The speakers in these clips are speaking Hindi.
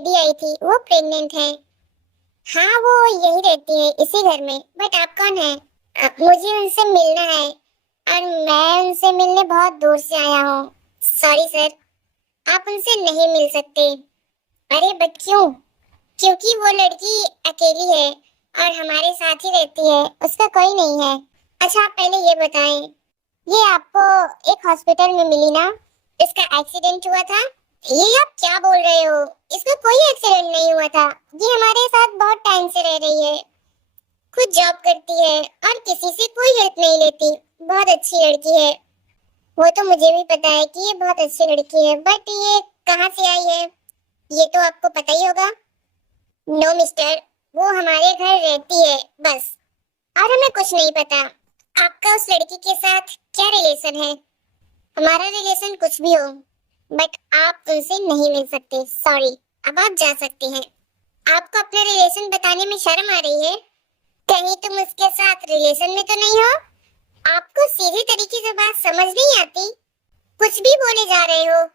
लेडी आई थी वो प्रेग्नेंट है। हाँ वो यही रहती है इसी घर में। बट आप कौन है? मुझे उनसे मिलना है और मैं उनसे मिलने बहुत दूर से आया हूँ। सॉरी सर, आप उनसे नहीं मिल सकते। अरे बट क्यों? क्योंकि वो लड़की अकेली है और हमारे साथ ही रहती है, उसका कोई नहीं है। अच्छा आप पहले ये बताएं, ये आपको एक हॉस्पिटल में मिली ना? इसका एक्सीडेंट हुआ था? ये आप क्या बोल रहे हो? इसका कोई एक्सीडेंट नहीं हुआ था। ये हमारे साथ बहुत टाइम से रह रही है, खुद जॉब करती है और किसी से कोई हेल्प नहीं लेती। बहुत अच्छी लड़की है। वो तो मुझे भी पता है कि ये बहुत अच्छी लड़की है, बट ये कहाँ से आई है ये तो आपको पता ही होगा। नो मिस्टर, वो हमारे घर रहती है बस, और हमें कुछ नहीं पता। आपका उस लड़की के साथ क्या रिलेशन है? हमारा रिलेशन कुछ भी हो, बट आप उनसे नहीं मिल सकते। सॉरी, अब आप जा सकते हैं। आपको अपना रिलेशन बताने में शर्म आ रही है? कहीं तुम उसके साथ रिलेशन में तो नहीं हो? आपको सीधे तरीके से बात समझ नहीं आती, कुछ भी बोले जा रहे हो।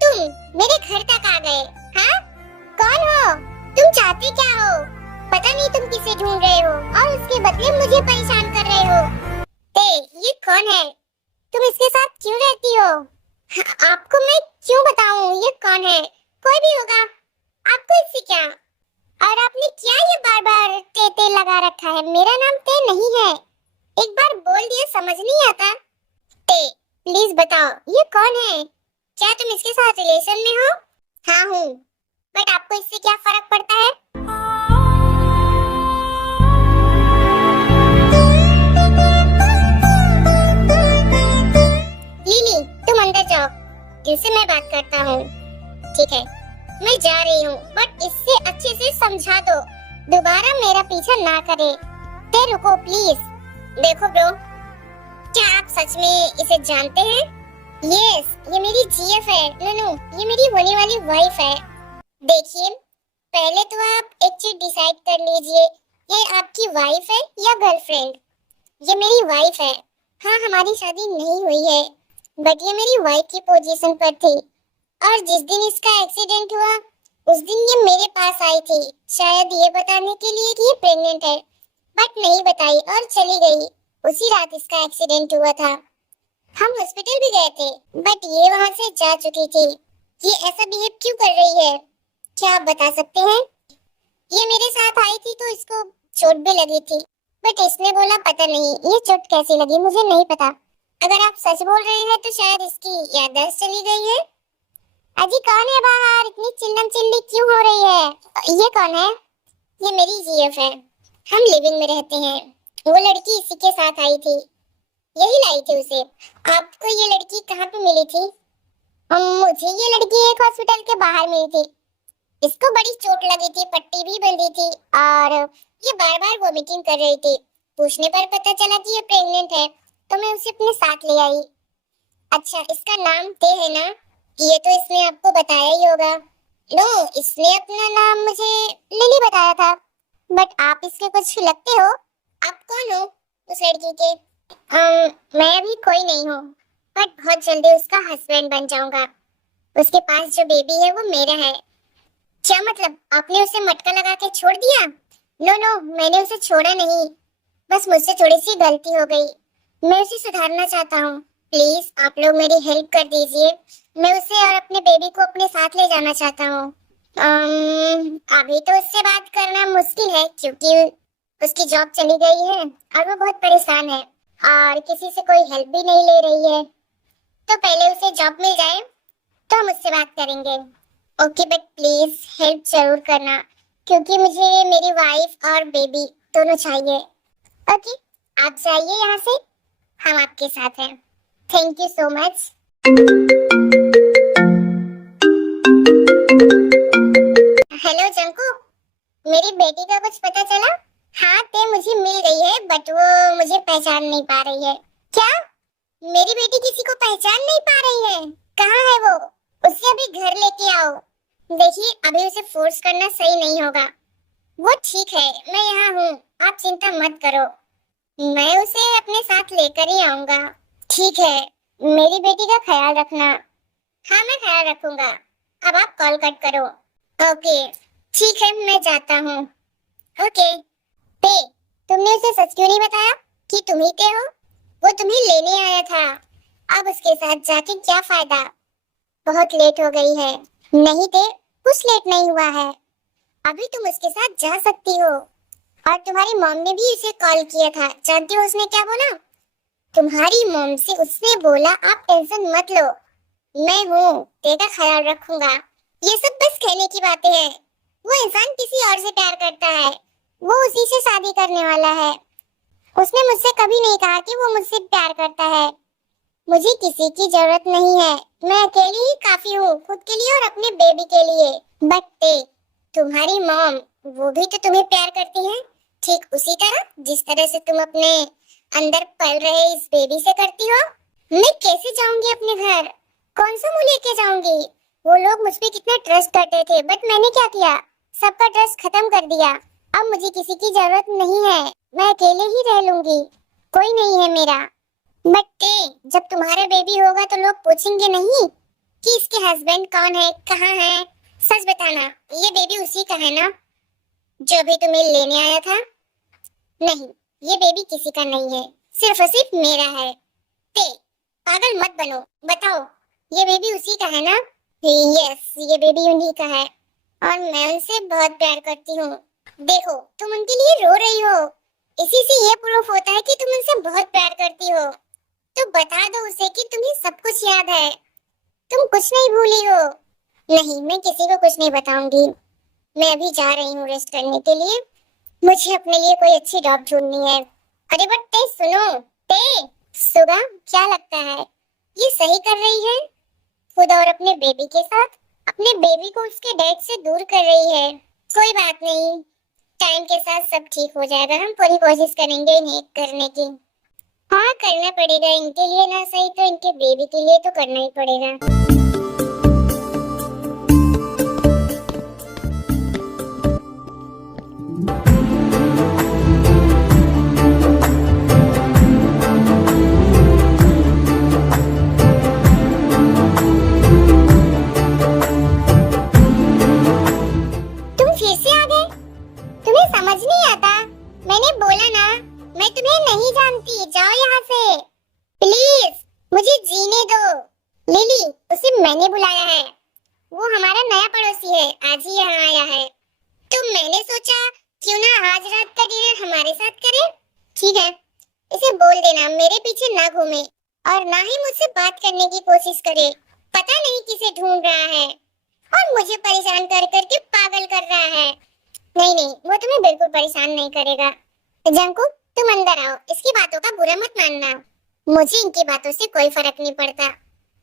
तुम मेरे घर तक आ गए? हाँ, कौन हो? तुम चाहते क्या हो? पता नहीं तुम किसे ढूंढ रहे हो और उसके बदले मुझे परेशान कर रहे हो। ये कौन है? तुम इसके साथ क्यों रहती हो? आपको मैं क्यों बताऊं ये कौन है? कोई भी होगा, आपको इससे क्या? और आपने क्या ये बार बार ते लगा रखा है? मेरा नाम ते नहीं है, एक बार बोल दिया समझ नहीं आता। ते, प्लीज बताओ ये कौन है? क्या तुम इसके साथ रिलेशन में हो? हाँ हूँ, बट आपको इससे क्या फर्क पड़ता है? लिली, तुम अंदर जाओ, इनसे मैं बात करता हूँ। ठीक है, मैं जा रही हूँ, बट इससे अच्छे से समझा दो, दोबारा मेरा पीछा ना करे। ते रुको प्लीज। देखो ब्रो, क्या आप सच में इसे जानते हैं? यस, ये मेरी जीएफ है। नो, ये मेरी होने वाली वाइफ है। देखिए, पहले तो आप एक चीज डिसाइड कर लीजिए, ये आपकी वाइफ है या गर्लफ्रेंड? ये मेरी वाइफ है। हाँ, हमारी शादी नहीं हुई है, बट ये मेरी वाइफ की पोजीशन पर थी। और जिस दिन इसका एक्सीडेंट हुआ, उस दिन ये मेरे पास आई थी, शायद ये बताने के लिए कि ये प्रेग्नेंट है, बट नहीं बताई और चली गई। उसी रात इसका एक्सीडेंट हुआ था। हम हॉस्पिटल भी गए थे, बट ये वहाँ से जा चुकी थी। ये ऐसा बिहेव क्यों कर रही है, क्या आप बता सकते हैं? ये मेरे साथ आई थी तो इसको चोट भी लगी थी, बट इसने बोला पता नहीं ये चोट कैसी लगी, मुझे नहीं पता। अगर आप सच बोल रहे हैं तो शायद इसकी याददाश्त चली गई है। अजी कौन है बाहर? इतनी चिल्लम चिल्ली क्यों हो रही है? ये कौन है? ये मेरी जीएफ है, हम लिविंग में रहते हैं। वो लड़की इसी के साथ आई थी, यही लाई थी उसे। आपको ये लड़की कहाँ पे मिली थी? मुझे ये लड़की एक हॉस्पिटल के बाहर मिली थी। इसको बड़ी चोट लगी थी, पट्टी भी बंधी थी और ये बार बार वोमिटिंग कर रही थी। पूछने पर पता चला कि ये प्रेग्नेंट है, तो मैं उसे अपने साथ ले आई। अच्छा, इसका नाम ते है ना? ये तो इसने आपको बताया ही होगा। नो, इसने अपना नाम मुझे लिली बताया था, बट आप इसके कुछ लगते हो। आप कौन हो उस लड़की के? मैं अभी कोई नहीं हूँ, बट बहुत जल्दी उसका हस्बैंड बन जाऊंगा। उसके पास जो बेबी है वो मेरा है। क्या मतलब, आपने उसे मटका लगा के छोड़ दिया? नो, मैंने उसे छोड़ा नहीं, बस मुझसे थोड़ी सी गलती हो गई, मैं उसे सुधारना चाहता हूँ। प्लीज आप लोग मेरी हेल्प कर दीजिए, मैं उसे और अपने बेबी को अपने साथ ले जाना चाहता हूँ। अभी तो उससे बात करना मुश्किल है क्योंकि उसकी जॉब चली गई है और वो बहुत परेशान है और किसी से कोई हेल्प भी नहीं ले रही है। तो पहले उसे जॉब मिल जाए तो हम उससे बात करेंगे। ओके, बट प्लीज हेल्प जरूर करना क्योंकि मुझे मेरी वाइफ और बेबी दोनों चाहिए। ओके, आप जाइए यहाँ से, हम आपके साथ हैं। Thank you so much. Hello जंकू, मेरी बेटी का कुछ पता चला? हाँ, ते मुझे मिल गई है, बट वो मुझे पहचान नहीं पा रही है। क्या? मेरी बेटी किसी को पहचान नहीं पा रही है? कहाँ है वो? उसे अभी घर लेके आओ। देखिए, अभी उसे फोर्स करना सही नहीं होगा, वो ठीक है, मैं यहाँ हूँ, आप चिंता मत करो। मैं उसे अपने साथ लेकर ही आऊंगा। ठीक है, मेरी बेटी का ख्याल रखना। हाँ, मैं ख्याल रखूंगा। अब आप कॉल कट करो। ओके, ठीक है, मैं जाता हूँ। ओके। पे, तुमने उसे सच क्यों नहीं बताया कि तुम ही थे हो? वो तुम्हें लेने आया था। अब उसके साथ जाके क्या फायदा? बहुत लेट हो गई है। नहीं थे, कुछ लेट नहीं हुआ है। अभी तुम उसके साथ जा सकती हो। और तुम्हारी मॉम ने भी उसे कॉल किया था। जानती हो उसने क्या बोला? तुम्हारी मॉम से उसने बोला आप टेंशन मत लो, मैं हूँ, तेरा ख्याल रखूंगा। ये सब बस कहने की बातें हैं। वो इंसान किसी और से प्यार करता है, वो उसी से शादी करने वाला है। उसने मुझसे कभी नहीं कहा कि वो मुझसे प्यार करता है। मुझे किसी की जरूरत नहीं है, मैं अकेली ही काफी हूँ, खुद के लिए और अपने बेबी के लिए। बट तुम्हारी मॉम, वो भी तो तुम्हें प्यार करती है, ठीक उसी तरह जिस तरह से तुम अपने अंदर पल रहे इस बेबी से करती हो। मैं कैसे जाऊंगी अपने घर? कौन सा मुंह लेके जाऊंगी? वो लोग मुझ पे कितना ट्रस्ट करते थे, बट मैंने क्या किया? सबका ट्रस्ट खत्म कर दिया। अब मुझे किसी की जरूरत नहीं है, मैं अकेले ही रह लूंगी, कोई नहीं है मेरा। बट जब तुम्हारा बेबी होगा तो लोग पूछेंगे नहीं कि इसके हस्बैंड कौन है, कहाँ है? सच बताना, ये बेबी उसी का है ना जो भी तुम्हें लेने आया था? नहीं, ये बेबी किसी का नहीं है, सिर्फ और सिर्फ मेरा है। पागल मत बनो, बताओ, ये बेबी उसी का है ना? यस, ये बेबी उन्हीं का है और मैं उनसे बहुत प्यार करती हूँ। देखो, तुम उनके लिए रो रही हो, इसी से ये प्रूफ होता है कि तुम उनसे बहुत प्यार करती हो। तो बता दो उसे कि तुम्हें सब कुछ याद है, तुम कुछ नहीं भूली हो। नहीं, मैं किसी को कुछ नहीं बताऊंगी। मैं अभी जा रही हूँ रेस्ट करने के लिए, मुझे अपने लिए कोई अच्छी जॉब ढूंढनी है। अरे बट सुनो, ते सुबह क्या लगता है ये सही कर रही है? खुद और अपने बेबी के साथ अपने बेबी को उसके डैड से दूर कर रही है। कोई बात नहीं, टाइम के साथ सब ठीक हो जाएगा, हम पूरी कोशिश करेंगे इन्हें करने की। हाँ, करना पड़ेगा, इनके लिए ना सही तो इनके बेबी के लिए तो करना ही पड़ेगा। तुम फिर से आ गए? तुम्हें समझ नहीं आता? मैंने बोला ना, मैं तुम्हें नहीं जानती, जाओ यहाँ से प्लीज, मुझे जीने दो। लिली, उसे मैंने बुलाया है, वो हमारा नया पड़ोसी है, आज ही यहाँ आया है। तो मैंने सोचा क्यों ना आज रात का डिनर हमारे साथ करे। ठीक है, इसे बोल देना मेरे पीछे ना घूमे और ना ही मुझसे बात करने की कोशिश करे। पता नहीं किसे ढूंढ रहा है और मुझे परेशान कर करके पागल कर रहा है। नहीं नहीं, वो तुम्हें बिल्कुल परेशान नहीं करेगा। जंकू, तुम अंदर आओ, इसकी बातों का बुरा मत मानना, मुझे इनकी बातों से कोई फर्क नहीं पड़ता।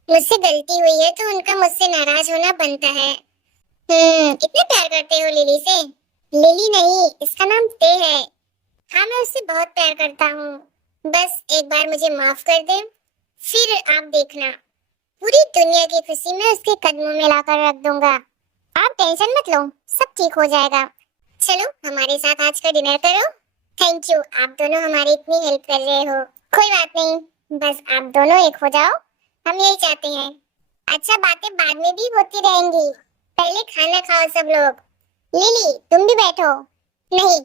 मुझसे गलती हुई है तो उनका मुझसे नाराज होना बनता है। इतने प्यार करते हो लिली से? लिली नहीं, इसका नाम ते है। हाँ, मैं उससे बहुत प्यार करता हूँ, बस एक बार मुझे माफ कर दे, फिर आप देखना, पूरी दुनिया की खुशी मैं उसके कदमों में लाकर रख दूंगा। आप टेंशन मत लो, सब ठीक हो जाएगा। चलो हमारे साथ आज का डिनर करो। थैंक यू, आप दोनों हमारी इतनी हेल्प कर रहे हो। कोई बात नहीं, बस आप दोनों एक हो जाओ, हम यही चाहते हैं। अच्छा, बातें बाद में भी होती रहेंगी, पहले खाना खाओ सब लोग। लिली, तुम भी बैठो। नहीं,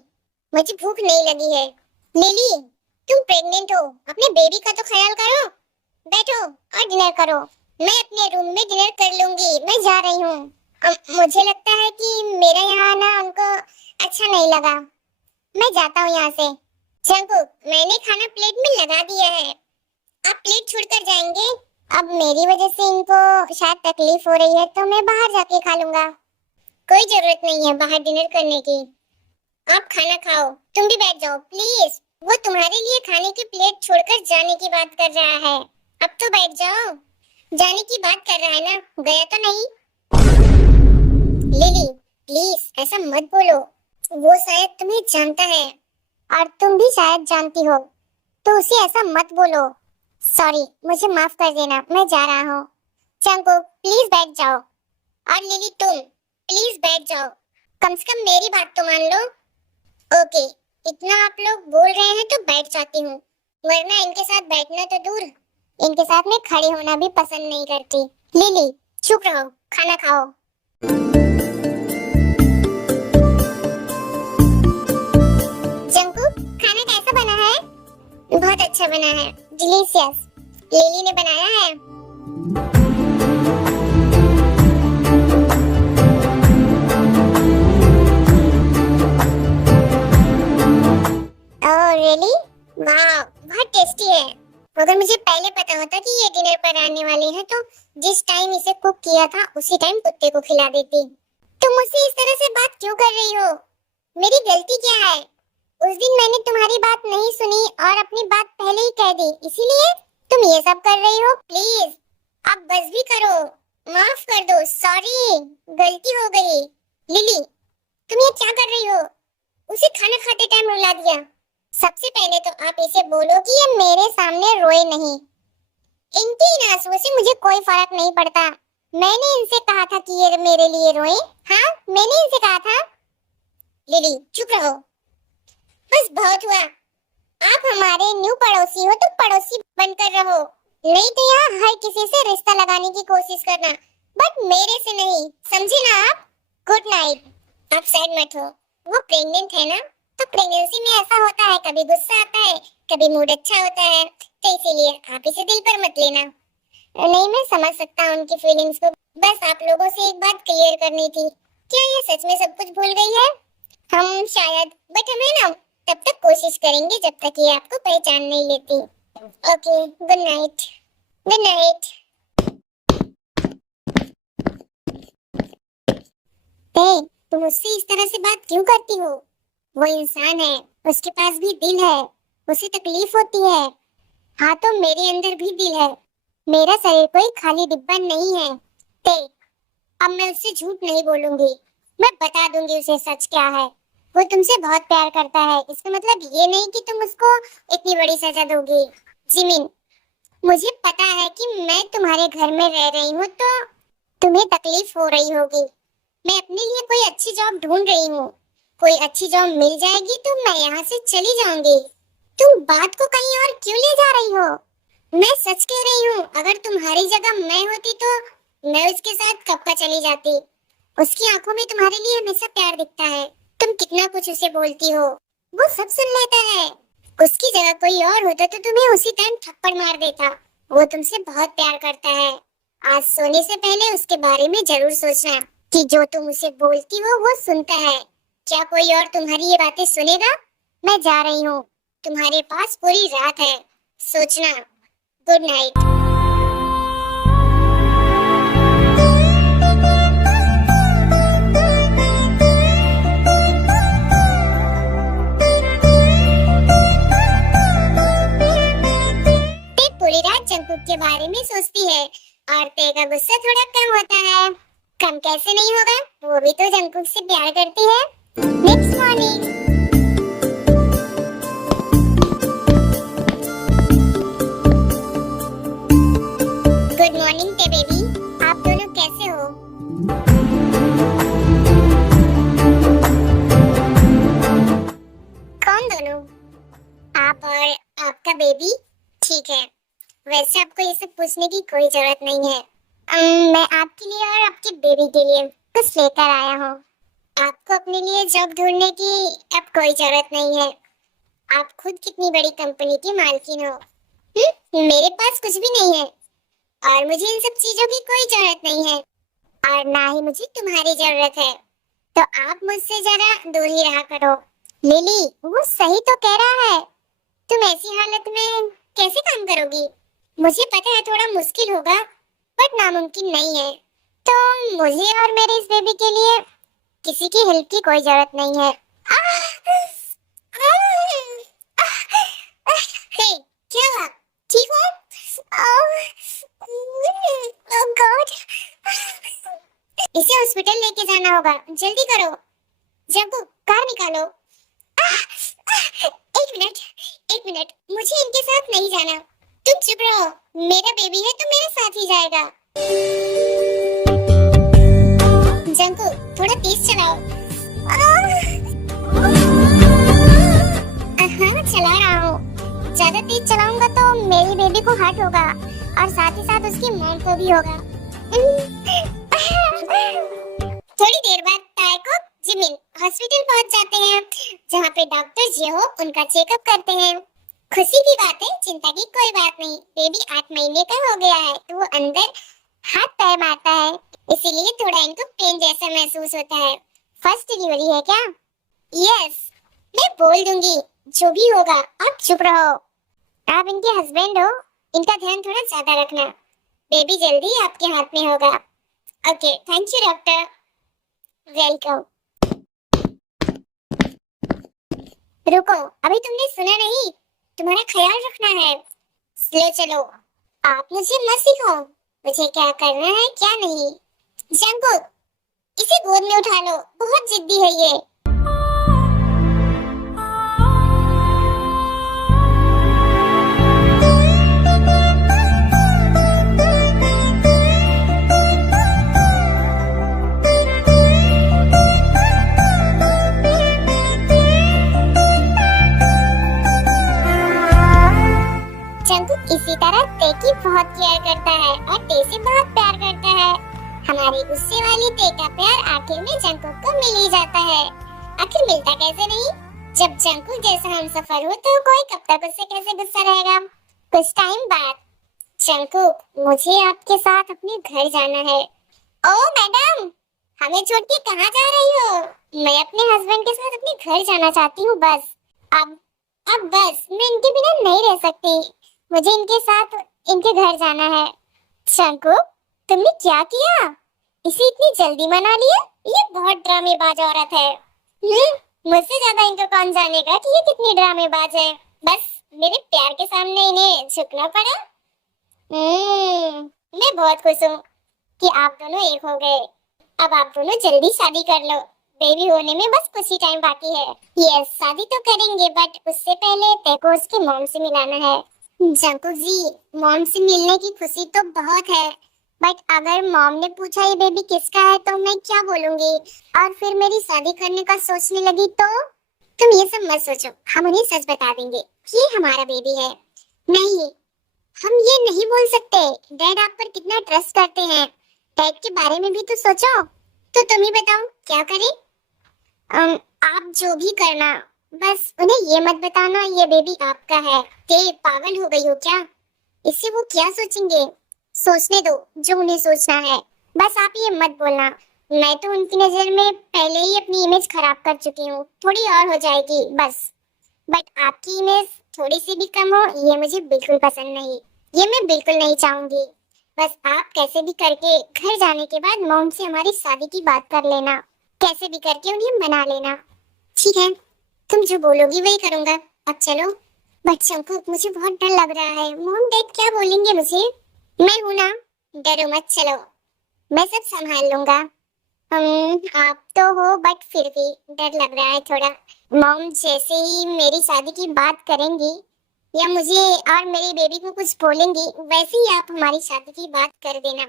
मुझे भूख नहीं लगी है। लिली, तुम प्रेग्नेंट हो, अपने बेबी का तो ख्याल करो। बैठो और डिनर करो। मैं अपने रूम में डिनर कर लूंगी, मैं जा रही हूँ। मुझे लगता है कि मेरा यहाँ आना उनको अच्छा नहीं लगा, मैं जाता हूँ यहाँ से। जंकुक, मैंने खाना प्लेट में लगा दिया है, आप प्लेट छोड़कर जाएंगे? अब मेरी वजह से इनको शायद तकलीफ हो रही है तो मैं बाहर जाके खा लूंगा। कोई जरूरत नहीं है बाहर डिनर करने की, आप खाना खाओ। तुम भी बैठ जाओ प्लीज, वो तुम्हारे लिए खाने की प्लेट छोड़कर जाने की बात कर रहा है। अब तो बैठ जाओ, जाने की बात कर रहा है ना, गया तो नहीं। लिली प्लीज ऐसा मत बोलो, वो शायद तुम्हें जानता है और तुम भी शायद जानती हो, तो उसे ऐसा मत बोलो। सॉरी, मुझे माफ कर देना, मैं जा रहा हूँ। चंको प्लीज बैठ जाओ, और लिली तुम प्लीज बैठ जाओ, कम से कम मेरी बात तो मान लो। ओके, इतना आप लोग बोल रहे हैं तो बैठ जाती हूँ, वरना इनके साथ बैठना तो दूर, इनके साथ मैं खड़े होना भी पसंद नहीं करती। लिली, चुप रहो, खाना खाओ। जंकू, खाना कैसा बना है? बहुत अच्छा बना है, डिलीशियस। लिली ने बनाया है। ओह रियली, वाह, बहुत टेस्टी है। अगर मुझे पहले पता होता कि ये डिनर पर आने वाले हैं तो जिस टाइम इसे कुक किया था उसी टाइम कुत्ते को खिला देती। तुम मुझसे इस तरह से बात क्यों कर रही हो? मेरी गलती क्या है? उस दिन मैंने तुम्हारी बात नहीं सुनी और अपनी बात पहले ही कह दी, इसीलिए तुम ये सब कर रही हो। प्लीज अब बस भी करो, माफ कर दो, सॉरी, गलती हो गई। लिली, तुम ये क्या कर रही हो? उसे खाना खाते टाइम रुला दिया। सबसे पहले तो आप इसे बोलो कि ये मेरे सामने रोए नहीं। इनकी इन आंसुओं से मुझे कोई फर्क नहीं पड़ता। मैंने इनसे कहा था कि ये मेरे लिए रोए। हाँ, मैंने इनसे कहा था। लिली, चुप रहो, बस बहुत हुआ। आप हमारे न्यू पड़ोसी हो तो पड़ोसी बनकर रहो, नहीं तो यहाँ हर किसी से रिश्ता लगाने की कोशिश करना, बट मेरे से नहीं, समझे ना आप? Good night. आप सैड मत हो, वो प्रेग्नेंट है ना, तो प्रेगनेंसी में ऐसा होता है, कभी गुस्सा आता है, कभी मूड अच्छा होता है, तो इसीलिए आप इसे दिल पर मत लेना। नहीं, मैं समझ सकता हूँ उनकी फीलिंग्स को। बस आप लोगों से एक बात क्लियर करनी थी, क्या ये सच में सब कुछ भूल गई है? हम शायद, बट हमें ना तब तक कोशिश करेंगे जब तक ये आपको पहचान नहीं लेती। Okay, good night. Good night. तुम मुझसे इस तरह से बात क्यों करती हो? वो इंसान है, उसके पास भी दिल है, उसे तकलीफ होती है। हाँ, तो मेरे अंदर भी दिल है, मेरा शरीर कोई खाली डिब्बा नहीं है। अब मैं उससे झूठ नहीं बोलूंगी, मैं बता दूंगी उसे सच क्या है। वो तुमसे बहुत प्यार करता है, इसका मतलब ये नहीं कि तुम उसको इतनी बड़ी सजा दोगी। जिमिन, मुझे पता है कि मैं तुम्हारे घर में रह रही हूँ तो तुम्हें तकलीफ हो रही होगी। मैं अपने लिए कोई अच्छी जॉब ढूंढ रही हूँ, कोई अच्छी जॉब मिल जाएगी तो मैं यहाँ से चली जाऊंगी। तुम बात को कहीं और क्यों ले जा रही हो? मैं सच कह रही हूँ, अगर तुम्हारी जगह मैं होती तो मैं उसके साथ कब का चली जाती। उसकी आंखों में तुम्हारे लिए हमेशा प्यार दिखता है, तुम कितना कुछ उसे बोलती हो, वो सब सुन लेता है। उसकी जगह कोई और होता तो तुम्हें उसी टाइम थप्पड़ मार देता। वो तुमसे बहुत प्यार करता है। आज सोने से पहले उसके बारे में जरूर सोचना कि जो तुम उसे बोलती हो वो सुनता है। क्या कोई और तुम्हारी ये बातें सुनेगा? मैं जा रही हूँ, तुम्हारे पास पूरी रात है, सोचना। Good night. पूरी रात जंकुक के बारे में सोचती है और ते का गुस्सा थोड़ा कम होता है। कम कैसे नहीं होगा, वो भी तो जंकुक से प्यार करती है। Next morning. गुड मॉर्निंग ते बेबी, आप दोनों कैसे हो? कौन दोनों? आप और आपका बेबी? ठीक है, वैसे आपको ये सब पूछने की कोई जरूरत नहीं है। मैं आपके लिए और आपके बेबी के लिए कुछ लेकर आया हूँ। आपको अपने लिए जॉब ढूंढने की अब कोई जरूरत नहीं है। आप खुद कितनी बड़ी कंपनी की मालकिन हो। मेरे पास कुछ भी नहीं है और मुझे इन सब चीजों की कोई जरूरत नहीं है और ना ही मुझे तुम्हारी जरूरत है, तो आप मुझसे जरा दूर ही रहा करो। लिली, वो सही तो कह रहा है, तुम ऐसी हालत में कैसे काम करोगी? मुझे पता है थोड़ा मुश्किल होगा, बट नामुमकिन नहीं है। तो मुझे और मेरे इस बेबी के लिए किसी की हेल्प की कोई जरूरत नहीं है। हे, क्या हुआ? ठीक हो? Oh God! इसे हॉस्पिटल लेके जाना होगा, जल्दी करो। जंकू, कार निकालो। एक मिनट, मुझे इनके साथ नहीं जाना। तुम चुप रहो, मेरा बेबी है तो मेरे साथ ही जाएगा। जंकू, थोड़ा तेज चलाओ। हाँ चला रहा हूँ। ज्यादा तेज चलाऊंगा तो मेरी बेबी को हर्ट होगा और साथ ही साथ उसकी मॉम को भी होगा। थोड़ी देर बाद ताई को जिमिन हॉस्पिटल पहुंच जाते हैं, जहाँ पे डॉक्टर जिहो उनका चेकअप करते हैं। खुशी की बात है, चिंता की कोई बात नहीं, बेबी 8 महीने का हो गया है तो वो अंदर हाथ पैर मारता है, इसीलिए थोड़ा इनको पेन जैसा महसूस होता है। फर्स्ट डिलीवरी है क्या? यस, मैं बोल दूंगी जो भी होगा, आप चुप रहो। आप इनके हस्बैंड हो, इनका ध्यान थोड़ा ज्यादा रखना। बेबी जल्दी आपके हाथ में होगा। Okay, thank you doctor. Welcome. रुको, अभी तुमने सुना नहीं, तुम्हारा ख्याल रखना है। स्लो चलो। आप मुझे मत सिखाओ मुझे क्या करना है क्या नहीं। जंकुक, इसे गोद में उठा लो, बहुत जिद्दी है ये। जंकुक इसी तरह ते की बहुत केयर करता है और ते से बहुत प्यार करता है। हमारी गुस्से वाली ते का प्यार आखिर में जंकुक को मिल ही जाता है। आखिर मिलता कैसे नहीं? जब जंकुक जैसा हम सफर हो तो कोई कब तक उससे कैसे गुस्सा रहेगा। कुछ टाइम बाद, जंकुक मुझे आपके साथ अपने घर जाना है। ओ मैडम, हमें छोड़ के कहाँ जा रही हो? मैं अपने हस्बैंड के साथ अपने घर जाना चाहती हूँ बस। अब बस, मैं इनके बिना नहीं रह सकती, मुझे इनके साथ इनके घर जाना है। जंकुक, तुमने क्या किया? इसे इतनी जल्दी मना लिया? ये बहुत ड्रामेबाज औरत है। मुझसे ज्यादा इनको कौन जानेगा कि ये कितनी ड्रामेबाज है। बस मेरे प्यार के सामने इन्हें झुकना पड़ा। मैं बहुत खुश हूँ कि आप दोनों एक हो गए। अब आप दोनों जल्दी शादी कर लो, बेबी होने में बस कुछ ही टाइम बाकी है। यस, शादी तो करेंगे बट उससे पहले तेको उसके मॉम से मिलाना है। जंकुक जी, मॉम से मिलने की खुशी तो बहुत है, बट अगर मॉम ने पूछा ये बेबी किसका है तो मैं क्या बोलूंगी, और फिर मेरी शादी करने का सोचने लगी तो? तुम ये सब मत सोचो, हम उन्हें सच बता देंगे ये हमारा बेबी है। नहीं, हम ये नहीं बोल सकते, डैड आप पर कितना ट्रस्ट करते हैं। डैड के बारे में भी तो सोचो। तो तुम ही बताओ क्या करें? आप जो भी करना, बस उन्हें ये मत बताना ये बेबी आपका है। ते पागल हो गई हो क्या? इससे वो क्या सोचेंगे? सोचने दो जो उन्हें सोचना है, बस आप ये मत बोलना। मैं तो उनकी नजर में पहले ही अपनी इमेज खराब कर चुकी हूँ, थोड़ी और हो जाएगी बस। बट आपकी इमेज थोड़ी सी भी कम हो ये मुझे बिल्कुल पसंद नहीं, ये मैं बिल्कुल नहीं चाहूंगी। बस आप कैसे भी करके घर जाने के बाद मॉम से हमारी शादी की बात कर लेना, कैसे भी करके उन्हें मना लेना। ठीक है, तुम जो बोलोगी वही करूंगा। अब चलो। बच्चों को मुझे बहुत डर लग रहा है, मॉम डैड क्या बोलेंगे मुझे। मैं हूं ना, डरो मत, चलो मैं सब संभाल लूंगा। आप तो हो बट फिर भी डर लग रहा है थोड़ा। मॉम जैसे ही मेरी शादी की बात करेंगी या मुझे और मेरी बेबी को कुछ बोलेंगी, वैसे ही आप हमारी शादी की बात कर देना।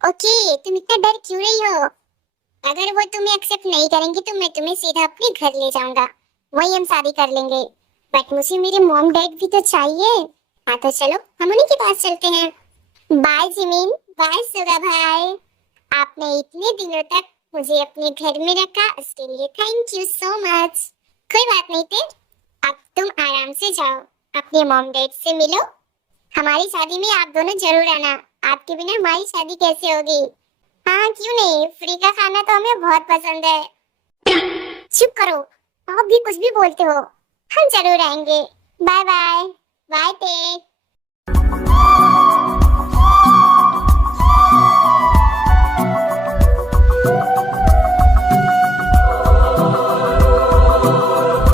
ओके, तुम इतना डर क्यों रही हो? अगर वो तुम्हें एक्सेप्ट नहीं करेंगी तो मैं तुम्हें सीधा अपने घर ले जाऊंगा, वही हम शादी कर लेंगे। बट मुझे मेरे मॉम डैड भी तो चाहिए। हाँ तो चलो हम उन्हीं के पास चलते हैं। बाय जिमिन, बाय सुगा भाई, आपने इतने दिनों तक मुझे अपने घर में रखा, उसके लिए थैंक यू सो मच। कोई बात नहीं थे, अब तुम आराम से जाओ, अपने मॉम डैड से मिलो। हमारी शादी में आप दोनों जरूर आना, आपके बिना हमारी शादी कैसे होगी। हाँ क्यों नहीं, फ्री का खाना तो हमें बहुत पसंद है। चुप करो, आप भी कुछ भी बोलते हो। हम जरूर आएंगे। Bye bye. Bye Tae.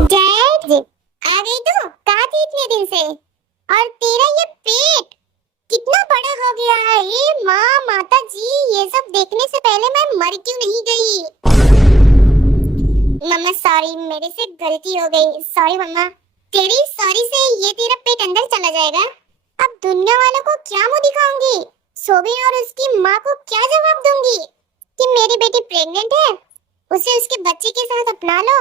Dad आ गई तू? कहाँ थी इतने दिन से? और तेरा ये पेट कितना बड़ा हो गया है। ये माँ, माता जी, ये सब देखने से पहले मैं मर क्यों नहीं गई। मम्मा सॉरी, मेरे से गलती हो गई, सॉरी मम्मा। तेरी सॉरी से ये तेरा पेट अंदर चला जाएगा। अब दुनिया वालों को क्या मुंह दिखाऊंगी, सोबिन और उसकी माँ को क्या जवाब दूंगी कि मेरी बेटी प्रेग्नेंट है, उसे उसके बच्चे के साथ अपना लो।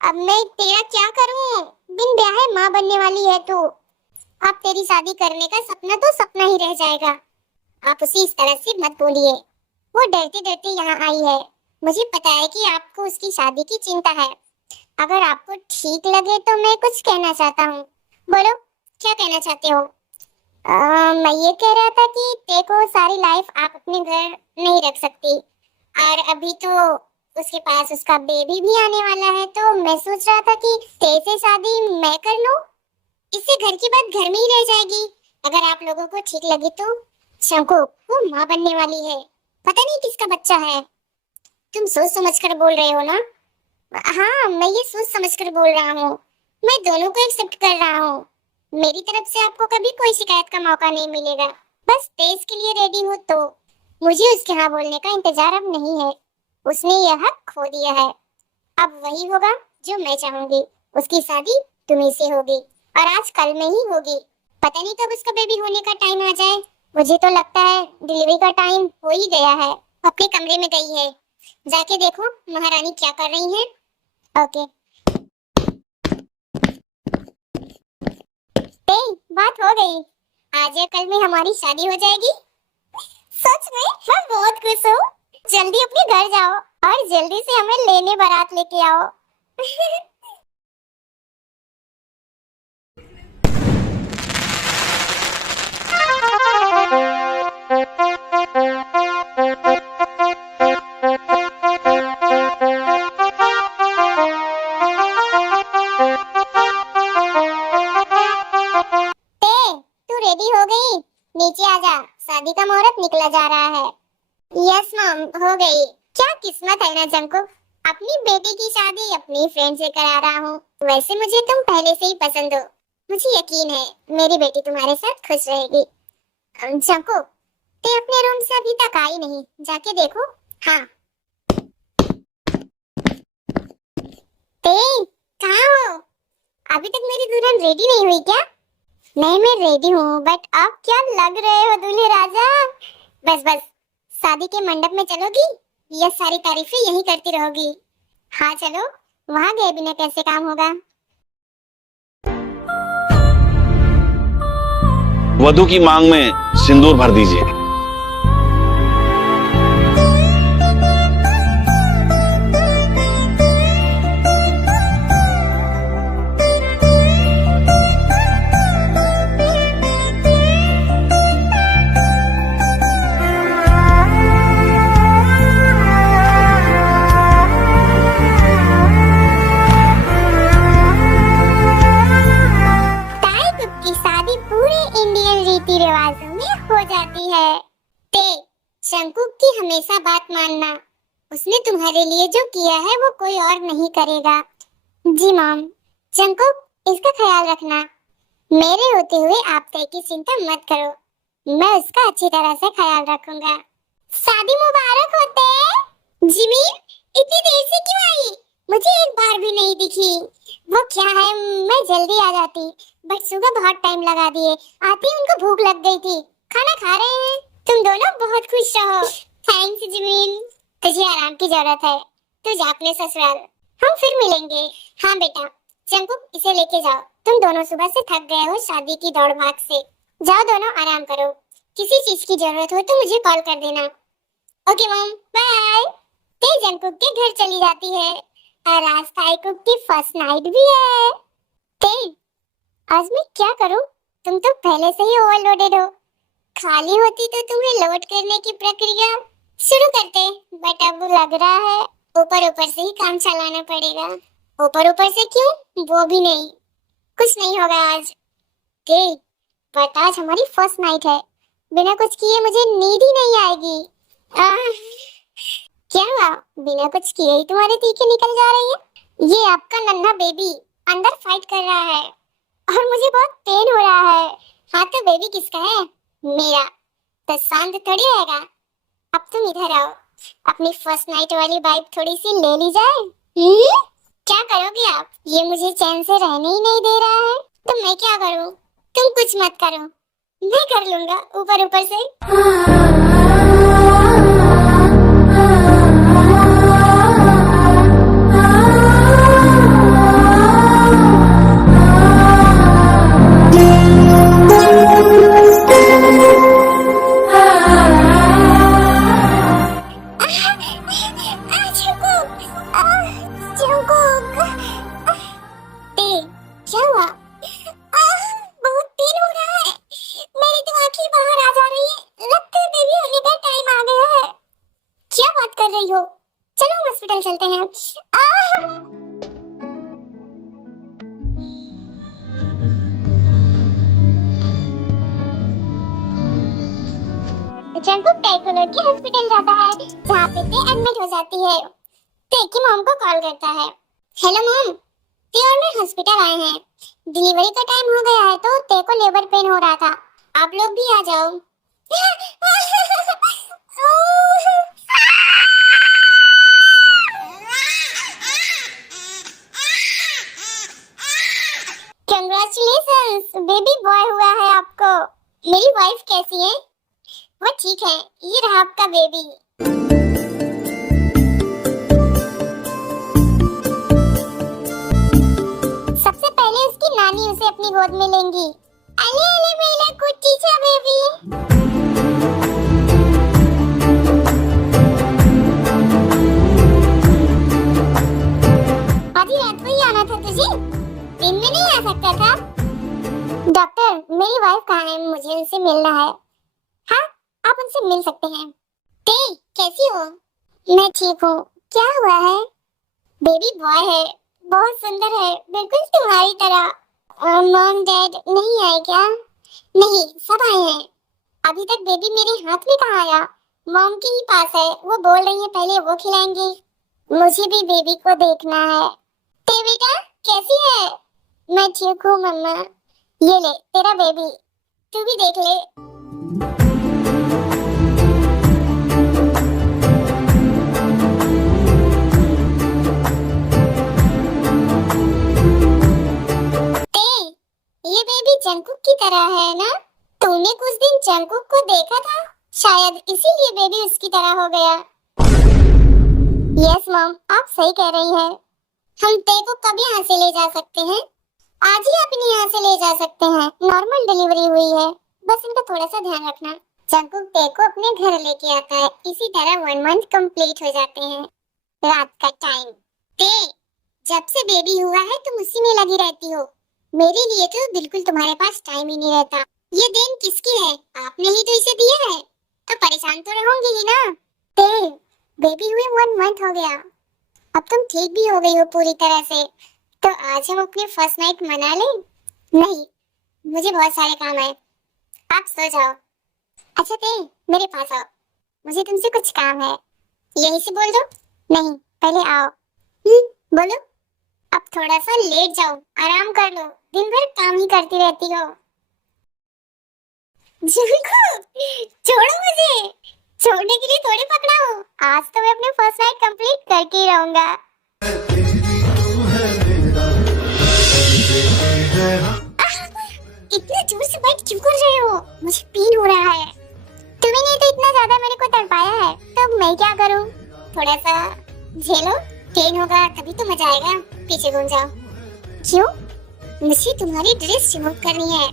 अब मैं तेरा क्या करूं? बिन ब्याहे माँ बनने वाली है तू। अब तेरी शादी करने का सपना तो सपना ही रह जाएगा। आप उसे इस तरह से मत बोलिए। वो डरते डरते यहाँ आई है। मुझे पता है कि आपको उसकी शादी की चिंता है। अगर आपको ठीक लगे तो मैं कुछ कहना चाहता हूँ। बोलो, क्या कहना चाहते हो? मैं ये कह रहा था कि देखो, सारी लाइफ आप अपने घर नहीं रख सकती, और अभी तो उसके पास उसका बेबी भी आने वाला है, तो मैं सोच रहा था कि तेरे से शादी मैं कर लूं। इससे घर की बात घर में ही रह जाएगी। अगर आप लोगों को ठीक लगे तो। शंकु, वो माँ बनने वाली है, पता नहीं किसका बच्चा है। तुम सोच समझ कर बोल रहे हो ना? हाँ, मैं ये सोच समझ कर बोल रहा हूँ। मैं दोनों को एक्सेप्ट कर रहा हूँ। मेरी तरफ से आपको कभी कोई शिकायत का मौका नहीं मिलेगा। बस तेज के लिए रेडी हो तो। मुझे उसके हाँ बोलने का इंतजार अब नहीं है। उसने यह हक खो दिया है। अब वही होगा जो मैं चाहूंगी। उसकी शादी तुम्हीं से होगी, और आज कल में ही होगी। पता नहीं कब उसका बेबी होने का टाइम आ जाए। मुझे तो लगता है डिलीवरी का टाइम हो ही गया है। अपने कमरे में गई है, जाके देखो महारानी क्या कर रही है। ओके। बात हो गई। आज या कल में हमारी शादी हो जाएगी। सच में मैं बहुत खुश हूँ। जल्दी अपने घर जाओ और जल्दी से हमें लेने बारात लेके आओ। तू रेडी हो गई? नीचे आजा, शादी का मुहूर्त निकला जा रहा है। यस मॉम, हो गई। क्या किस्मत है ना जंकुक, अपनी बेटी की शादी अपनी फ्रेंड से करा रहा हूँ। वैसे मुझे तुम पहले से ही पसंद हो। मुझे यकीन है मेरी बेटी तुम्हारे साथ खुश रहेगी। जंकुक, ते अपने रूम से अभी तक आई नहीं, जाके देखो। हाँ। ते कहाँ हो? अभी तक मेरी दुल्हन रेडी नहीं हुई क्या? नहीं, मैं रेडी हूँ, बट आप क्या लग रहे हो दूल्हे राजा। बस बस, शादी के मंडप में चलोगी या सारी तारीफें यही करती रहोगी? हाँ चलो, वहाँ गए बिना कैसे काम होगा। वधू की मांग में सिंदूर भर दीजिए। रिवाजों में हो जाती है। ते शंकुक की हमेशा बात मानना। उसने तुम्हारे लिए जो किया है वो कोई और नहीं करेगा। जी मॉम। शंकुक, इसका ख्याल रखना। मेरे होते हुए आप ते की चिंता मत करो, मैं उसका अच्छी तरह से ख्याल रखूंगा। शादी मुबारक होते। जिमी, इतनी देर से क्यों आई? मुझे एक बार भी नहीं दिखी। वो क्या है, मैं जल्दी आ जाती, बट सुबह बहुत टाइम लगा दिए। आते ही उनको भूख लग गई थी। खाना खा रहे हैं। तुम दोनों बहुत खुश रहो। Thanks Jimin. तुझे आराम की जरूरत है, तू जा अपने ससुराल, हम फिर मिलेंगे। हाँ बेटा। शंकुक, इसे लेके जाओ। तुम दोनों सुबह से थक गए हो शादी की दौड़ भाग से। जाओ दोनों आराम करो। किसी चीज की जरूरत हो तो मुझे कॉल कर देना। Okay mom, bye. Tae Jungkook के घर चली जाती है, और आज ताईकुक की फर्स्ट नाइट भी है। ते, आज मैं क्या करूं? तुम तो पहले से ही ओवरलोडेड हो। खाली होती तो तुम्हें लोड करने की प्रक्रिया शुरू करते, बट अब लग रहा है ऊपर ऊपर से ही काम चलाना पड़ेगा। ऊपर ऊपर से क्यों? वो भी नहीं, कुछ नहीं होगा आज। के, बट आज हमारी फर्स्ट नाइट है। बिना कुछ किए मुझे नींद ही नहीं आएगी। क्या हुआ? बिना कुछ किए ही तुम्हारी तीखे निकल जा रही है? ये आपका नन्हा बेबी अंदर फाइट कर रहा है, और मुझे बहुत पेन हो रहा है। हाँ तो बेबी किसका है? मेरा। तो शांत थोड़ी रहेगा। अब तुम इधर आओ, अपनी फर्स्ट नाइट वाली वाइब थोड़ी सी ले ली जाए। क्या करोगे आप? ये मुझे चैन से रहने ही नहीं दे रहा है, तो मैं क्या करूं? तुम कुछ मत करो, मैं कर लूंगा ऊपर ऊपर से। रही हो। चलो हॉस्पिटल चलते हैं। जंकुक टेको लड़की हॉस्पिटल जाता है जहाँ पे ते एडमिट हो जाती है। ते की मॉम को कॉल करता है। हेलो मॉम, ते और मैं हॉस्पिटल आए हैं। डिलीवरी का टाइम हो गया है तो ते को लेबर पेन हो रहा था। आप लोग भी आ जाओ। कंग्रेचुलेशंस, बेबी बॉय हुआ है आपको। मेरी वाइफ कैसी है? वो ठीक है, ये रहा आपका बेबी। सबसे पहले उसकी नानी उसे अपनी गोद में लेंगी। अले अले मेरा कुट्टी सा बेबी। आधी रात को ही आना था तुझे, दिन में नहीं आ सकता था? डॉक्टर, मेरी वाइफ कहाँ है? मुझे उनसे मिलना है। हाँ, आप उनसे मिल सकते हैं। ते, कैसी हो? मैं ठीक हूँ। क्या हुआ है? बेबी बॉय है, बहुत सुंदर है, बिल्कुल तुम्हारी तरह। मॉम डैड नहीं आए क्या? नहीं, सब आए हैं। अभी तक बेबी मेरे हाथ में कहाँ आया? मॉम के ही पास है, वो बोल रही है पहले वो खिलाएंगी। मुझे भी बेबी को देखना है। ते बेटा, कैसी है? मैं ठीक हूँ मम्मा। ये ले तेरा बेबी, तू भी देख ले। ये बेबी जंकुक की तरह है ना? तूने कुछ दिन जंकुक को देखा था, शायद इसीलिए बेबी उसकी तरह हो गया। यस मॉम, आप सही कह रही हैं। हम ते को कब यहाँ से ले जा सकते हैं? आज ही अपने यहाँ से ले जा सकते हैं। नॉर्मल डिलीवरी हुई है, बस इनका थोड़ा सा ध्यान रखना। जंकुक ते को अपने घर लेके आता है, इसी तरह 1 मंथ कंप्लीट हो जाते हैं। रात का टाइम। ते, जब से बेबी हुआ है तुम उसी में लगी रहती हो। मेरे लिए तो बिल्कुल तुम्हारे पास टाइम ही नहीं रहता। ये दिन किसकी है? आपने ही तो इसे दिया है, तो परेशान तो रहोगे ही ना। ते, बेबी हुए 1 मंथ हो गया, अब तुम ठीक भी हो गई हो पूरी तरह से, तो आज हम अपनी फर्स्ट नाइट मना लें? नहीं, मुझे बहुत सारे काम है, आप सो जाओ। अच्छा ते, मेरे पास आओ, मुझे तुमसे कुछ काम है। यहीं से बोल दो। नहीं, पहले आओ। बोलो। अब थोड़ा सा लेट जाओ, आराम कर लो, दिन भर काम ही करती रहती हो। छोड़ो मुझे, छोड़ने के लिए थोड़ी पकड़ा हूँ। आज तो मैं अपने फर्स्ट नाइट कंप्लीट करके ही रहूंगा। इतना जोर से बाइट क्यों कर रहे हो? मुझे पेन हो रहा है। तुम्हें नहीं तो इतना ज्यादा मेरे को तड़पाया है, तो अब मैं क्या करूँ? थोड़ा सा झेलो, पेन होगा तभी तो मजा आएगा। पीछे घूम जाओ। क्यों? मुझे तुम्हारी ड्रेस रिमूव करनी है।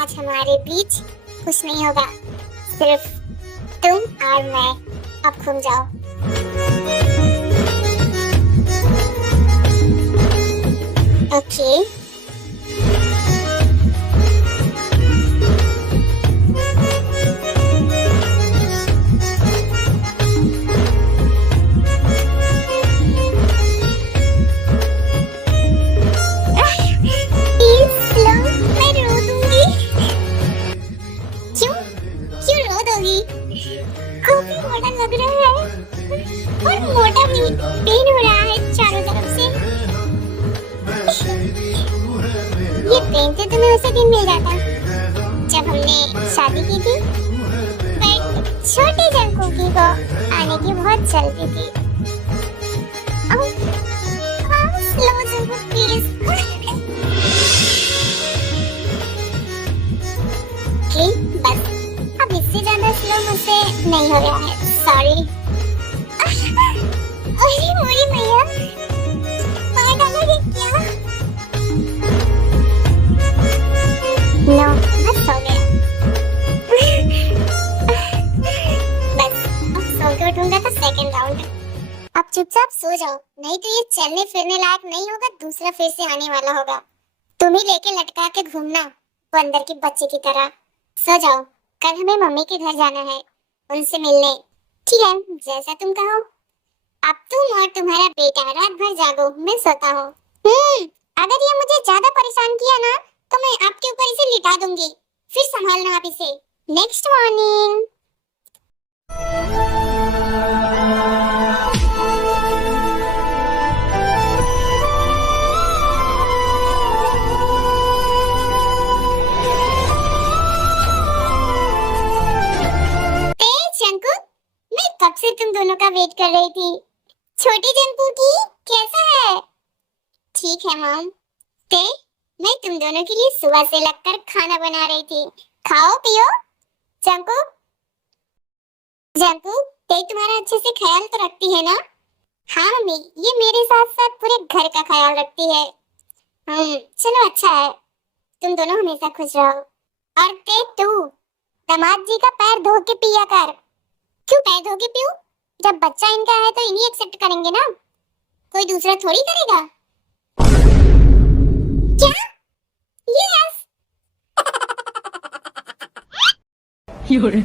आज हमारे बीच कुछ नहीं होगा, सिर्फ तुम और मैं। अब घूम जाओ। ओके। लग रहा है और मोटा भी, पेन हो रहा है चारों तरफ से। ये पेन तो तुम्हें उसी दिन मिल जाता जब हमने शादी की थी, बट छोटे जंकुकी को आने की बहुत जल्दी थी। Slow Jungkook please. बस अब इससे ज्यादा स्लो मुझसे नहीं हो रहा है, सॉरी। अरे मोरी मैया, मार डालोगे क्या? नो, बस हो गया। बस अब सो के उठूंगा तो सेकंड राउंड। अब चुपचाप सो जाओ, नहीं तो ये चलने फिरने लायक नहीं होगा, दूसरा फिर से आने वाला होगा। तुम ही लेके लटका के घूमना बंदर के बच्चे की तरह। सो जाओ, कल हमें मम्मी के घर जाना है, उनसे मिलने। ठीक है, जैसा तुम कहो। अब तुम और तुम्हारा बेटा रात भर जागो, मैं सोता हूँ। अगर ये मुझे ज्यादा परेशान किया ना तो मैं आपके ऊपर इसे लिटा दूंगी, फिर संभालना आप इसे। Next morning. जंकू, मैं कब से तुम दोनों का वेट कर रही थी। छोटी जंकू की कैसा है? ठीक है मॉम। ते मैं तुम दोनों के लिए सुबह से लगकर खाना बना रही थी, खाओ पियो। जंकू, जंकू, ते तुम्हारा अच्छे से ख्याल तो रखती है ना? हाँ मम्मी, ये मेरे साथ साथ पूरे घर का ख्याल रखती है। चलो अच्छा है, तुम दोनों हमेशा खुश रहो। और ते तू दामाद जी का पैर धो के पिया कर। क्यों पैर धो के पीऊं? जब बच्चा इनका है तो इन्हीं एक्सेप्ट करेंगे ना, कोई दूसरा थोड़ी करेगा। क्या? यस। 有人。